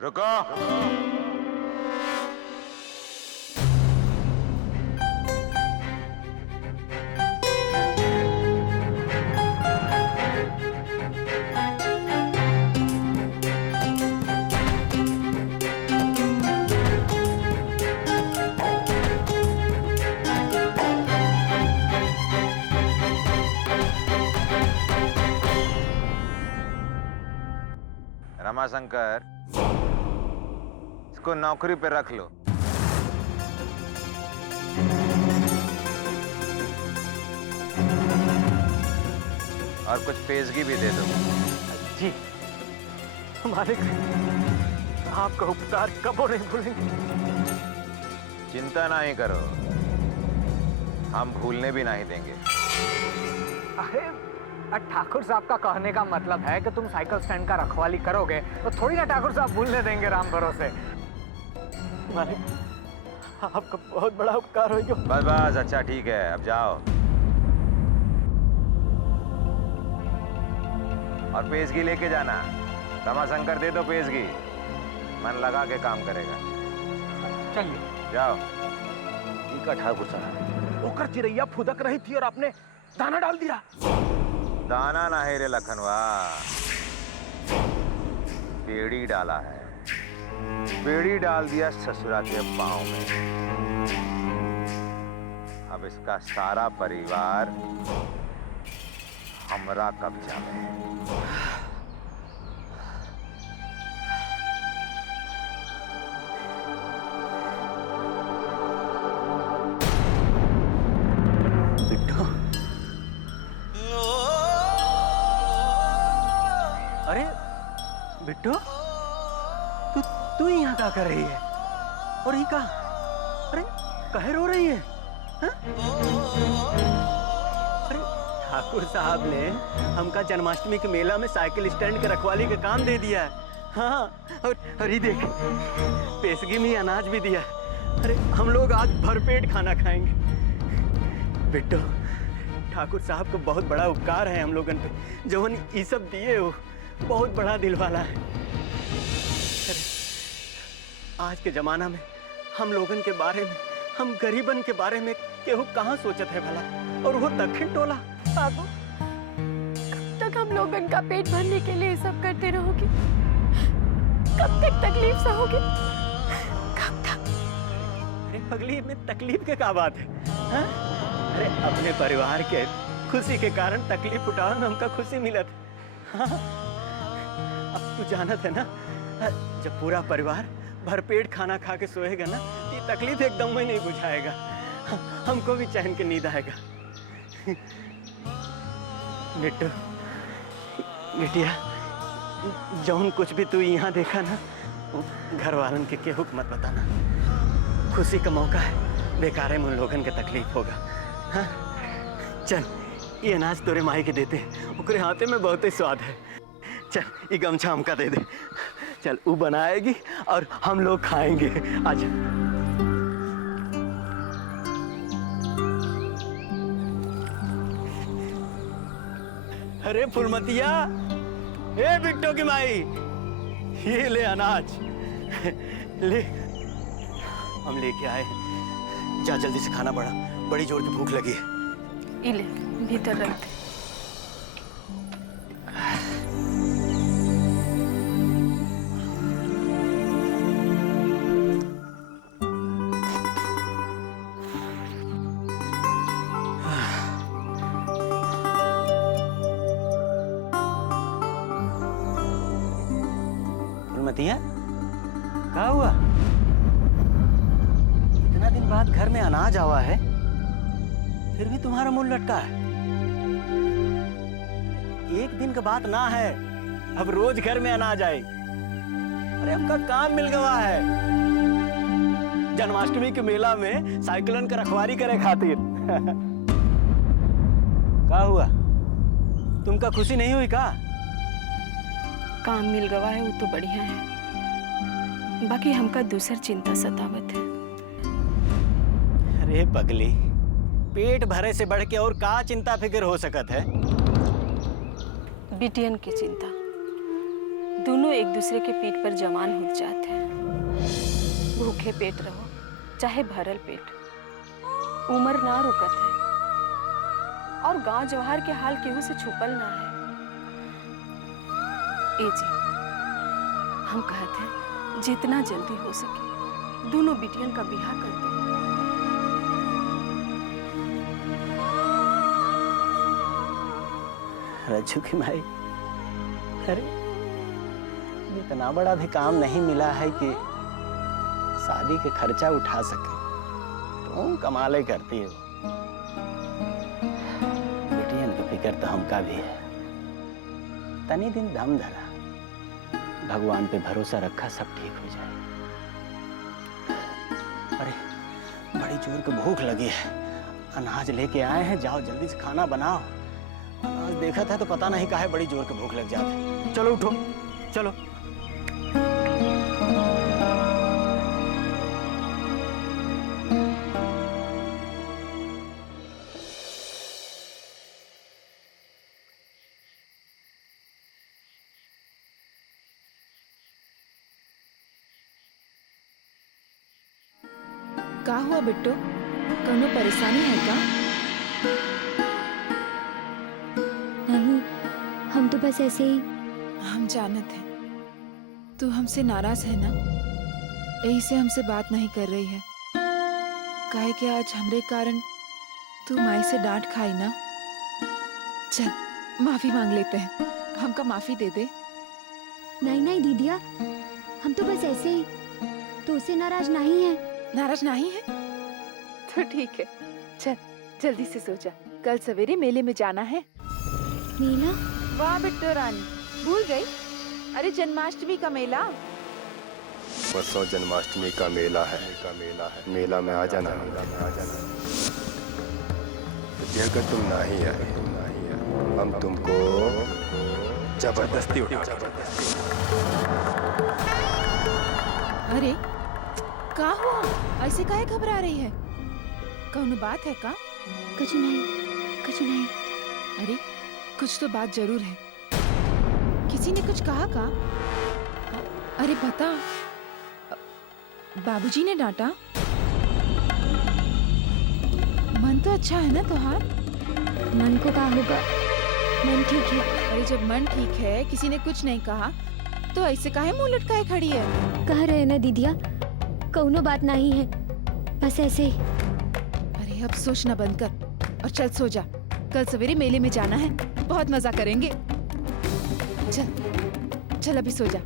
रुको। रमाशंकर, इसको नौकरी पे रख लो। और कुछ पेशगी भी दे दो। जी मालिक, आपका उपकार कबो नहीं भूलेंगे। चिंता नहीं करो, हम भूलने भी नहीं देंगे। अरे ठाकुर साहब का कहने का मतलब है कि तुम साइकिल स्टैंड का रखवाली करोगे तो थोड़ी ना ठाकुर साहब भूलने देंगे राम भरोसे। मालिक, आपका बहुत बड़ा उपकार हो। बस बस, अच्छा ठीक है, अब जाओ। और पेशगी लेके जाना। रमाशंकर दे दो पेशगी, मन लगा के काम करेगा। चलिए जाओ। ठीक है ठाकुर साहब, ओकर चिड़ैया फुदक रही थी और आपने दाना डाल दिया। दाना नहीं रे लखनवा, बेड़ी डाला है। बेड़ी डाल दिया ससुरा के पांव में। अब इसका सारा परिवार हमरा कब्जा में है। बिट्टू, अरे बिट्टू, तू यहाँ क्या कर रही है? और ये का? अरे कहे रो रही है? हा? अरे ठाकुर साहब ने हमका जन्माष्टमी के मेला में साइकिल स्टैंड के रखवाली का काम दे दिया है। हाँ, और ये देख, पेशगी में अनाज भी दिया है। अरे हम लोग आज भरपेट खाना खाएंगे। बिट्टू, ठाकुर साहब को बहुत बड़ा उपकार है हम लोगन पे। जो ये सब दिए हो, बहुत बड़ा दिल वाला है। अरे आज के जमाना में हम लोगन के बारे में, हम गरीबन के बारे में केहू कहाँ सोचत है भला, और वो दक्षिण टोला। बाबू, कब तक हम लोगन का पेट भरने के लिए सब करते रहोगे? कब तक तकलीफ सहोगे? कब तक? अरे पगली, में तकलीफ के क्या बात है? हा? अरे अपने परिवार के खुशी के कारण तकलीफ उठाने में हमका खुशी मिलत। हाँ? अब तू जानत है ना, जब पूरा परिवार भरपेट खाना खा के सोएगा ना, ये तकलीफ एकदम में नहीं बुझाएगा। हमको भी चैन की नींद आएगा। बिट्टू, बिटिया, जौन कुछ भी तू यहाँ देखा ना, घर वालन के केहू मत बताना। खुशी का मौका है, बेकार है, उन लोगन के तकलीफ होगा। हाँ? चल, ये अनाज तोरे माई के देते, ओकरे हाथे में बहुत ही स्वाद है। चल, ये गमछा हमका दे दे। चल, वो बनाएगी और हम लोग खाएंगे। आजा। अरे फुलमतिया, ए बिट्टो की माई, ये ले अनाज ले, हम लेके आए। जा जल्दी से खाना बढ़ा, बड़ी जोर की भूख लगी है। इले भीतर रख दे। फुलमतिया, क्या हुआ? इतना दिन बाद घर में अनाज आवा है, फिर भी तुम्हारा मुंह लटका है। एक दिन का बात ना है, अब रोज घर में अनाज आए। अरे हमका काम मिल गया है, जन्माष्टमी के मेला में साइकिलन का रखवारी करे खातिर। क्या हुआ? तुमका खुशी नहीं हुई का? काम मिल गवा है वो तो बढ़िया है, बाकी हमका दूसर चिंता सतावत है। अरे पगली, पेट भरे से बढ़ के और का चिंता फिक्र हो सकत है? बिटियन की चिंता, दोनों एक दूसरे के पीठ पर जवान हो जाते हैं। भूखे पेट रहो चाहे भरल पेट, उम्र ना रुकत है और गांव जवाहर के हाल केहू से छुपल ना है। ए जी, हम कहते हैं जितना जल्दी हो सके दोनों बिटियन का बिहार कर दो। रज्जू की माई, अरे इतना बड़ा भी काम नहीं मिला है कि शादी के खर्चा उठा सके। तुम कमाले करती हो। बेटियन की फिक्र तो हमका भी है। तनी दिन दम धरा, भगवान पे भरोसा रखा, सब ठीक हो जाए। अरे बड़ी जोर की भूख लगी है, अनाज लेके आए हैं, जाओ जल्दी से खाना बनाओ। अनाज देखा था तो पता नहीं काहे बड़ी जोर की भूख लग जाती। चलो उठो, चलो। का हुआ बिट्टो, कोनो परेशानी है का? नहीं, हम तो बस ऐसे ही। हम जानत हैं तू हमसे नाराज है ना, यही से हमसे बात नहीं कर रही है। काहे कि आज हमरे कारण तू माई से डांट खाई ना। चल माफी मांग लेते हैं, हमका माफी दे दे। नहीं नहीं दीदिया, हम तो बस ऐसे ही, तो उससे नाराज नहीं है। नाराज नहीं है तो ठीक है। चल जल्दी से सो जा, कल सवेरे मेले में जाना है। नीला, वाह बिट्टो रानी, भूल गई? अरे जन्माष्टमी का मेला। परसों जन्माष्टमी का मेला है, मेला में आ जाना। अगर तुम नहीं आए हम तुमको जबरदस्ती उठा। अरे का हुआ, ऐसे काहे घबरा रही है? कौन बात है का? कुछ नहीं, कुछ नहीं। अरे कुछ तो बात जरूर है। किसी ने कुछ कहा का? अरे बता, बाबूजी ने डांटा? मन तो अच्छा है ना तुहार? मन को क्या होगा, मन ठीक है। अरे जब मन ठीक है, किसी ने कुछ नहीं कहा तो ऐसे काहे मुंह लटकाए खड़ी है? कह रहे ना दीदिया, कौनो बात नहीं है, बस ऐसे ही। अरे अब सोचना बंद कर और चल सो जा, कल सवेरे मेले में जाना है, बहुत मजा करेंगे। चल चल अभी सो जा।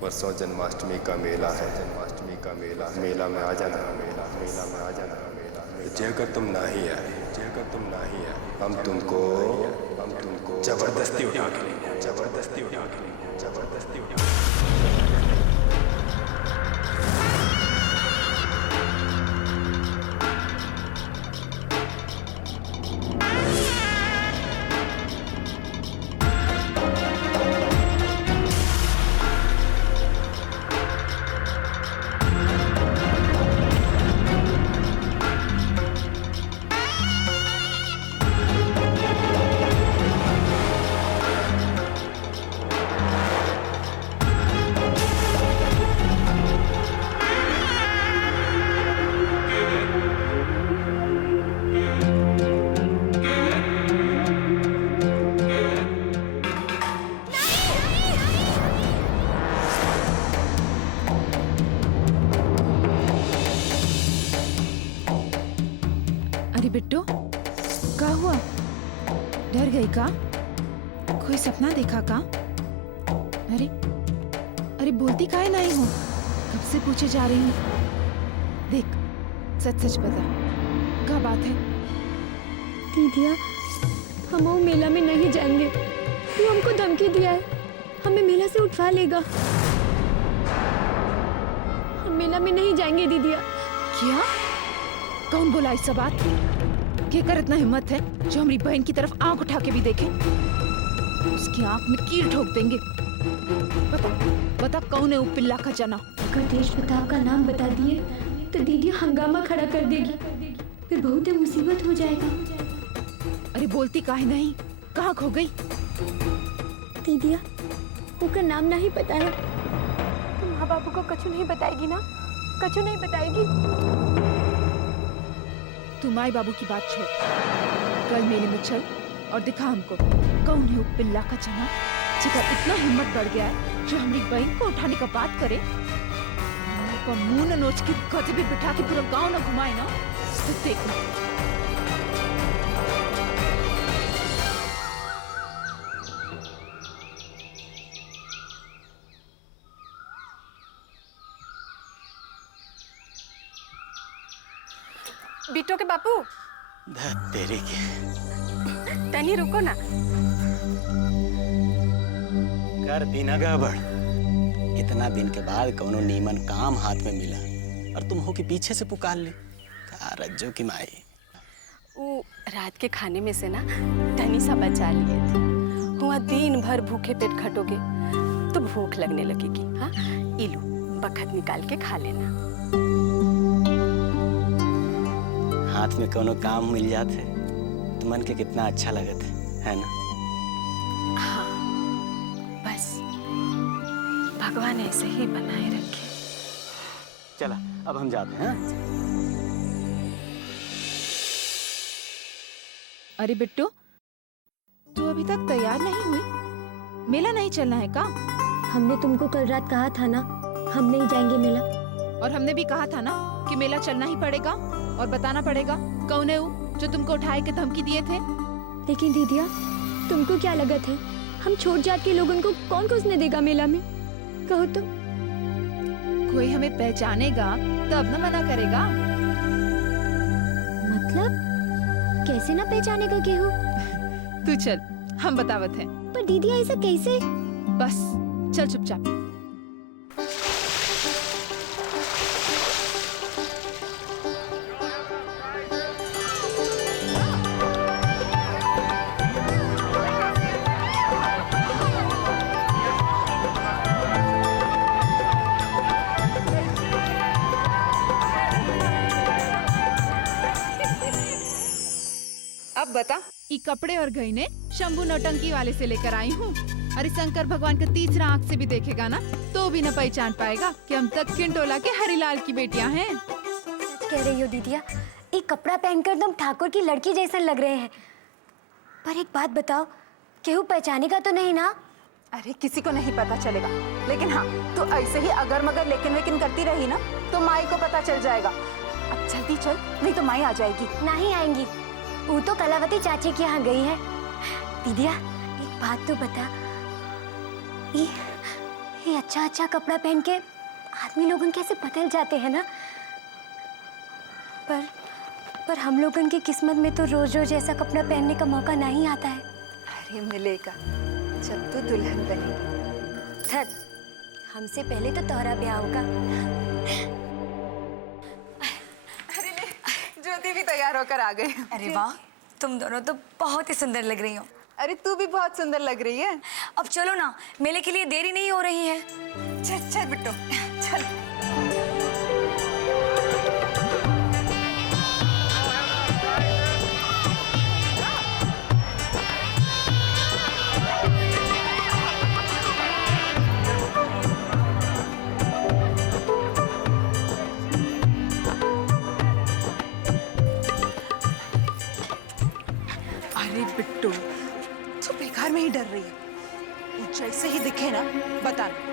परसों जन्माष्टमी का मेला है, मेला में आ जाना। अगर तुम नहीं आए हम तुमको जबरदस्ती उठा के बिट्टो, क्या हुआ? डर गई का? कोई सपना देखा का? अरे अरे बोलती काहे नहीं हो? कब से पूछे जा रही हूँ। देख सच सच बता, क्या बात है? दीदिया, हम वो मेला में नहीं जाएंगे। तू हमको धमकी दिया है, हमें मेला से उठवा लेगा। हम मेला में नहीं जाएंगे दीदिया। क्या? कौन बोला ऐसा बात? क्या कर इतना हिम्मत है जो हमारी बहन की तरफ आंख उठा के भी देखे? उसकी आंख में कील ठोक देंगे। बता बता कौन है वो पिल्ला खजाना? अगर देश प्रताप का नाम बता दिए तो दीदी हंगामा खड़ा कर देगी, फिर बहुत मुसीबत हो जाएगा। अरे बोलती काहे नहीं, कहाँ खो गई? दीदिया, उनका नाम नहीं पता है। तुम माँ बाबू को कछु नहीं बताएगी ना? कछु नहीं बताएगी? तू माई बाबू की बात छोड़, कल मेले में चल और दिखा हमको कौन है वो पिल्ला का चना जिसका इतना हिम्मत बढ़ गया है जो हमारी बहन को उठाने का बात करे। को मुंह न नोच के गधे पे बिठा के पूरा गांव न घुमाए ना, तो देखना। बिट्टो के बापू, तेरे के तनी रुको ना। कर दीना गड़बड़। इतना दिन के बाद कौनो नीमन काम हाथ में मिला और तुम हो के पीछे से पुकार ले। का रज्जो की माई। वो रात के खाने में से ना तनी सा बचा लिए थे। हुआ दिन भर भूखे पेट खटोगे तो भूख लगने लगेगी। हाँ, इलू बखत निकाल के खा लेना। हाथ में कोनो काम मिल जाते तो मन के कितना अच्छा लगत है ना? हाँ, बस भगवान ऐसे ही बनाए रखे। चला अब हम जाते हैं। अरे बिट्टू, तू अभी तक तैयार नहीं हुई? मेला नहीं चलना है का? हमने तुमको कल रात कहा था ना, हम नहीं जाएंगे मेला। और हमने भी कहा था ना कि मेला चलना ही पड़ेगा और बताना पड़ेगा कौन है वो जो तुमको उठाए के धमकी दिए थे। लेकिन दीदिया, तुमको क्या लगत है हम छोट जात के लोगों को कौन घुसने देगा मेला में? कहो तो। कोई हमें पहचानेगा तब न मना करेगा। मतलब कैसे ना पहचानेगा केहू? तू चल, हम बतावत हैं। पर दीदिया ऐसा कैसे? बस चल चुपचाप। अब बता, ये कपड़े और गहने शंभू नौटंकी वाले से लेकर आई हूँ। अरे शंकर भगवान का तीसरा आँख से भी देखेगा ना तो भी न पहचान पाएगा कि हम दक्षिण टोला के हरिलाल की बेटियां हैं। कह रही हो दीदिया, एक कपड़ा पहनकर तुम ठाकुर की लड़की जैसे लग रहे हैं। पर एक बात बताओ, केहू पहचानेगा तो नहीं ना? अरे किसी को नहीं पता चलेगा, लेकिन हाँ तो ऐसे ही अगर मगर लेकिन वेकिन करती रही ना तो माई को पता चल जाएगा। अब जल्दी चल, नहीं तो माई आ जाएगी। नहीं आएंगी, वो तो कलावती चाची के यहाँ गई है। दीदिया एक बात तो बता, ये अच्छा कपड़ा पहन के आदमी लोगन कैसे बदल जाते हैं ना? पर हम लोगन की किस्मत में तो रोज रोज ऐसा कपड़ा पहनने का मौका नहीं आता है। अरे मिलेगा जब तू दुल्हन बनेगी। धत, हमसे पहले तो तोहरा ब्याह होगा। अरे ले, ज्योति भी तैयार होकर आ गई। अरे वाह, तुम दोनों तो बहुत ही सुंदर लग रही हो। अरे तू भी बहुत सुंदर लग रही है। अब चलो ना, मेले के लिए देरी नहीं हो रही है। चल चल बिट्टू चल। अरे बिट्टू, तू बेकार में ही डर रही है। वो जैसे ही दिखे ना बताना।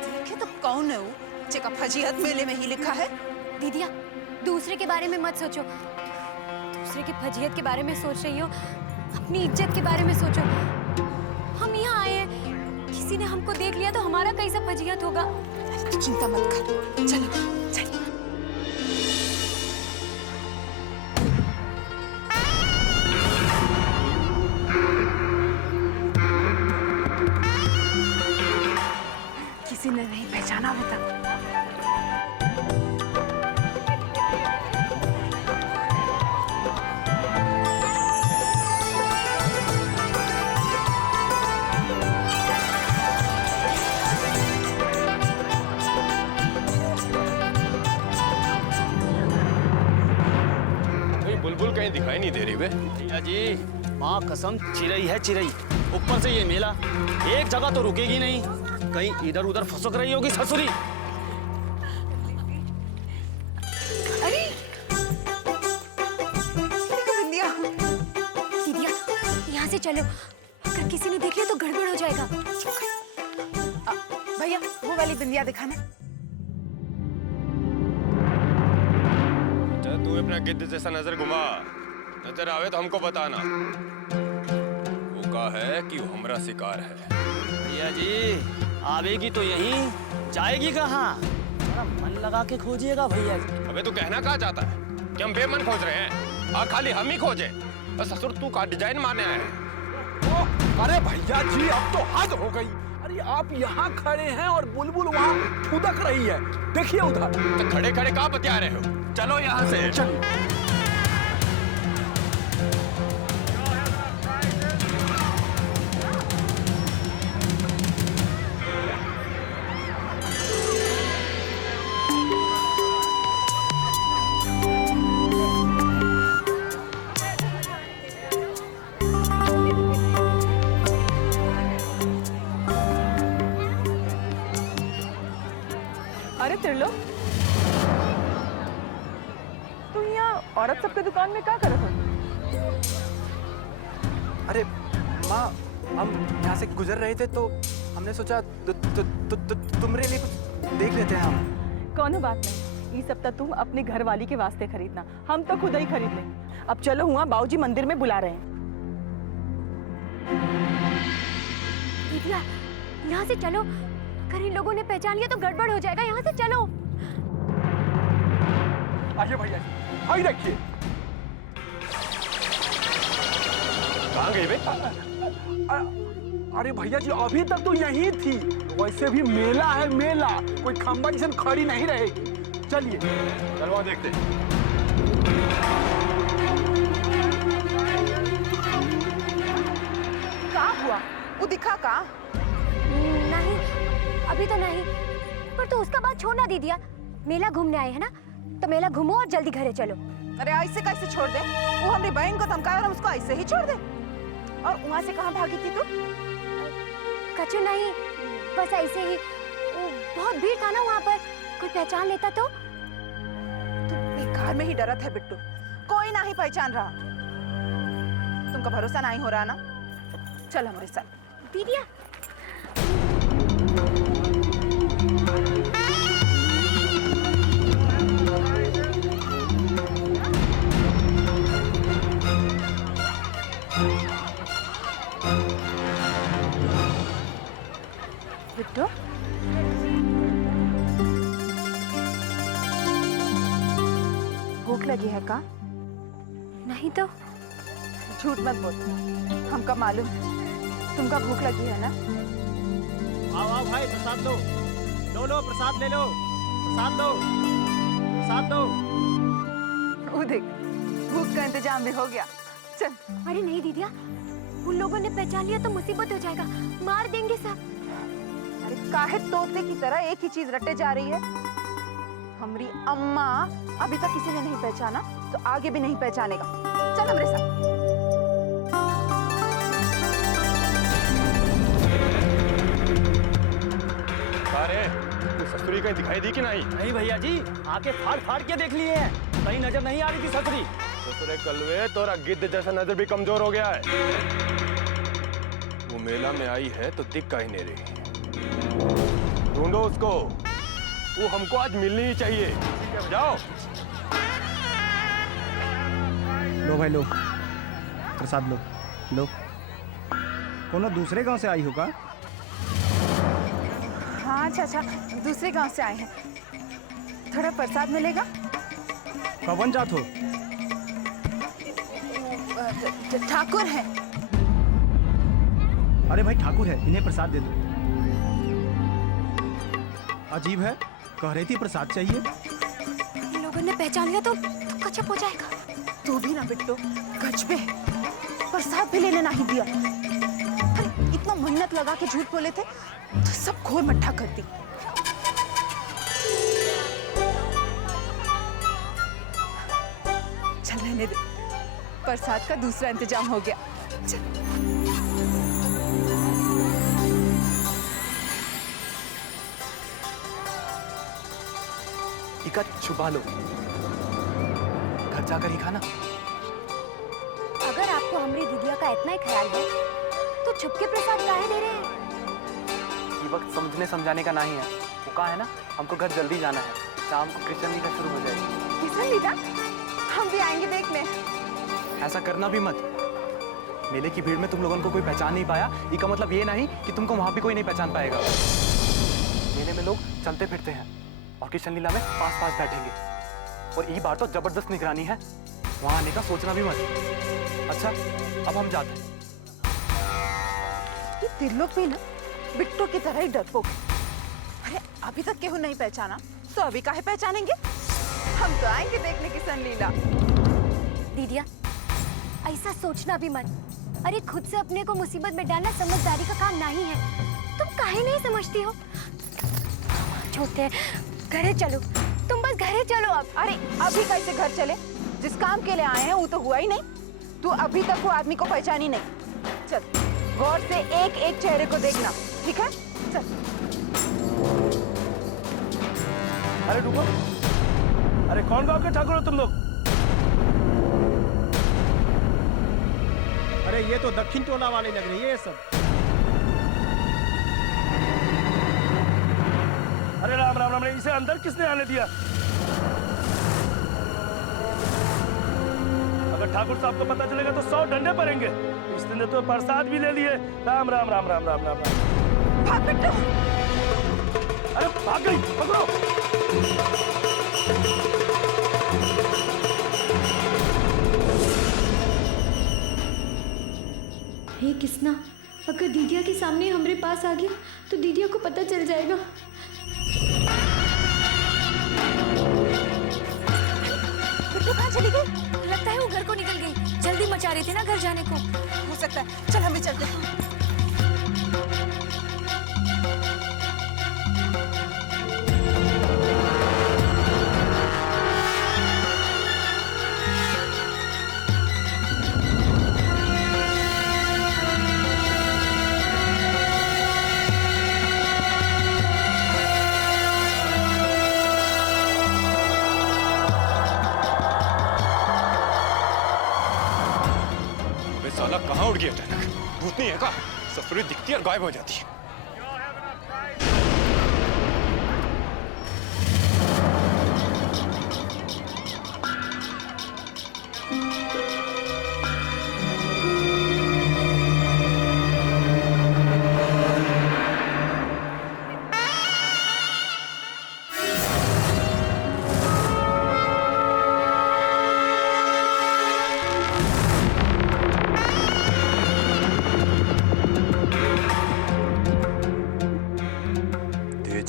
देखे तो कौन है वो जेका फजीहत मेले में ही लिखा है। दीदिया, दूसरे के बारे में मत सोचो। दूसरे की फजीहत के बारे में सोच रही हो, अपनी इज्जत के बारे में सोचो। हम यहाँ आए हैं, किसी ने हमको देख लिया तो हमारा कैसा फजीहत होगा? तू चिंता मत कर, चलो चल। किसी ने नहीं पहचाना अभी तक। कहीं दिखाई नहीं दे रही बे। भैया जी, माँ कसम चिरई है चिरई। ऊपर से ये मेला एक जगह तो रुकेगी नहीं, कहीं इधर उधर फसक रही होगी ससुरी। अरे बिंदिया, दीदिया यहाँ से चलो, अगर किसी ने देख लिया तो गड़बड़ हो जाएगा। भैया वो वाली बिंदिया दिखाना। अच्छा तू अपना गिद्ध जैसा नजर घुमा, नजर आवे तो हमको बताना। वो कहा है कि वो हमारा शिकार है। भैया जी आवेगी तो यहीं, जाएगी कहाँ? थोड़ा मन लगा के खोजिएगा भैया जी। अबे तू कहना क्या चाहता है कि हम बेमन खोज रहे हैं? हाँ खाली हम ही खोजे। और ससुर तू का डिजाइन मारने आया है? अरे भैया जी अब तो हद हो गई। अरे आप यहाँ खड़े हैं और बुलबुल वहाँ फुदक रही है, देखिए उधर। तो खड़े खड़े कहाँ बतिया रहे हो? चलो यहाँ से। चलिए। अरे त्रिलोक, तू यहाँ औरत सबके दुकान में क्या करत हो? अरे माँ, हम यहाँ से गुजर रहे थे तो हमने सोचा तुम्हारे लिए कुछ देख लेते हैं हम। कौनो बात नहीं, ये सब तो तुम अपनी घरवाली के वास्ते खरीदना, हम तो खुद ही खरीद लें। अब चलो, हुआ बाबूजी मंदिर में बुला रहे हैं। दीदिया यहाँ से चलो, अगर इन लोगों ने पहचान लिया तो गड़बड़ हो जाएगा। यहाँ से चलो। आइए भैया जी, आई देखिए। कहाँ गई बे? अरे भैया जी अभी तक तो यहीं थी। वैसे भी मेला है मेला, कोई खंबा जैसे खड़ी नहीं रहेगी। चलिए चल वहाँ देखते। कहाँ हुआ? वो दिखा कहाँ? नहीं, अभी तो नहीं। पर तो उसका बात छोड़ना दीदिया, मेला घूमने आए हैं ना, तो मेला घूमो और जल्दी घरे चलो। अरे ऐसे कैसे छोड़ दे? वो हमारी बहन को धमकाया और हम उसको ऐसे ही छोड़ दे? और वहाँ से कहाँ भागी थी तू? कचू नहीं, बस ऐसे ही। बहुत भीड़ था ना वहाँ पर, कोई पहचान लेता तो? तू बेकार में ही डरत है बिट्टू, कोई नहीं पहचान रहा। तुमका भरोसा नहीं हो रहा ना? चल हमारे साथ। दीदिया बिट्टू, भूख लगी है का? नहीं तो। झूठ मत बोल, हमका मालूम तुमका भूख लगी है ना। आओ आओ भाई, प्रसाद लो, लो लो प्रसाद ले लो, प्रसाद लो, प्रसाद लो। वो देख, भूख का इंतजाम भी हो गया। चल। अरे नहीं दीदिया, उन लोगों ने पहचान लिया तो मुसीबत हो जाएगा, मार देंगे सब। अरे काहे तोते की तरह एक ही चीज रटे जा रही है? हमारी अम्मा अभी तक किसी ने नहीं पहचाना तो आगे भी नहीं पहचानेगा। चल हमारे साथ। अरे ससुरी कहीं दिखाई दी कि नहीं? नहीं भैया जी, आके फाड़ फाड़ के देख लिए हैं, कहीं नजर नहीं आ रही थी ससुरी। ससुरे कलवे तोरा गिद्ध जैसा नजर भी कमजोर हो गया है। वो मेला में आई है तो दिख कहीं नहीं रही। ढूंढो उसको, वो हमको आज मिलनी ही चाहिए। जाओ। लो भाई लो, प्रसाद लो लो। कोनो दूसरे गांव से आई होगा? हाँ चाचा, दूसरे गांव से आए हैं। थोड़ा प्रसाद मिलेगा? कवन जात हो? ठाकुर है। अरे भाई ठाकुर है, इन्हें प्रसाद दे दो। अजीब है, कह रही थी प्रसाद चाहिए। इन लोगों ने पहचान लिया तो कचप हो जाएगा। तू भी ना बिट्टू, गजबे, प्रसाद भी लेने नहीं दिया। अरे इतना मेहनत लगा के झूठ बोले थे तो सब घोर मट्ठा कर दी। चल रहने दे, प्रसाद का दूसरा इंतजाम हो गया। इका छुपा लो, घर जाकर ही खाना। अगर आपको हमारी दीदिया का इतना ही ख्याल है तो छुपके प्रसाद काहे दे रहे हैं? ये वक्त समझने समझाने का नहीं है। वो कहा है ना, हमको घर जल्दी जाना है, शाम को कृष्ण लीला शुरू हो जाएगी। किशन लीला, हम भी आएंगे देखने। ऐसा करना भी मत। मेले की भीड़ में तुम लोगों को कोई पहचान नहीं पाया, इसका मतलब ये नहीं कि तुमको वहां भी कोई नहीं पहचान पाएगा। मेले में लोग चलते फिरते हैं और कृष्ण लीला में पास पास बैठेंगे, और ये बार तो जबरदस्त निगरानी है, वहां आने का सोचना भी मत। अच्छा, अब हम जाते हैं। ये तिरलोक भी ना बिट्टू की तरह ही डरपोक। अरे अभी तक केहू नहीं पहचाना तो अभी काहे पहचानेंगे? हम तो आएंगे देखने किशन लीला। दीदिया, ऐसा सोचना भी मत। अरे खुद से अपने को मुसीबत में डालना समझदारी का काम नहीं है। तुम काहे नहीं समझती हो? छोटे, घरे चलो, तुम बस घरे चलो अब। अरे अभी कैसे घर चले? जिस काम के लिए आए हैं वो तो हुआ ही नहीं। तू अभी तक वो आदमी को पहचानी नहीं। चल, गौर से एक एक चेहरे को देखना, ठीक है? चल। अरे रुको, अरे कौन गांव के ठाकुर हो तुम लोग? अरे ये तो दक्षिण टोला वाले लग रही है ये सब। अरे राम राम राम, इसे अंदर किसने आने दिया? अगर ठाकुर साहब को पता चलेगा तो 100 डंडे पड़ेंगे। इसने तो प्रसाद भी ले लिए। राम राम राम राम राम राम राम। भाग बिट्टू। अरे भाग गई, पकड़ो। हे किसना, अगर दीदिया के सामने हमारे पास आ गया तो दीदिया को पता चल जाएगा। बिट्टू कहाँ चली गई? लगता है वो घर को निकल गई। जल्दी मचा रही थी ना घर जाने को। हो सकता है। चल हम भी चलते हैं। साला कहाँ उड़ गया अचानक? भूतनी है का? ससुरी दिखती है और गायब हो जाती है।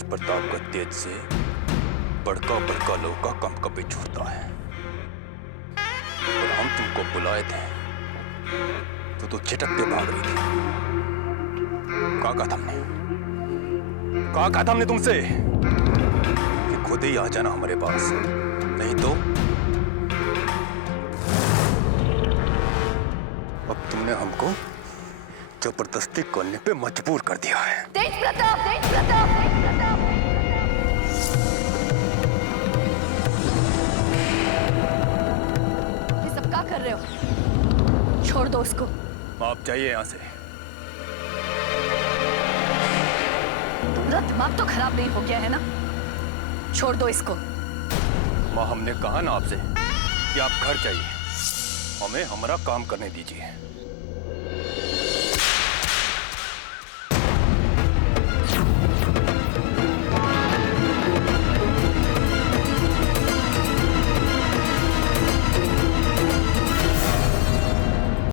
प्रताप का तेज से बड़का बड़का लोग का कम कभी छूटता है। और हम तुमको बुलाए थे तो तू छिटकते भाग रही थी। कहा था हमने तुमसे कि खुद ही आ जाना हमारे पास, नहीं तो अब तुमने हमको जबरदस्ती करने पे मजबूर कर दिया है। तेज प्रताप, तेज प्रताप, तेज प्रताप। ये सब क्या कर रहे हो? छोड़ दो उसको। आप जाइए यहाँ से। तुम्हारा दिमाग तो खराब नहीं हो गया है ना? छोड़ दो इसको। माँ, हमने कहा ना आपसे कि आप घर जाइए, हमें हमारा काम करने दीजिए।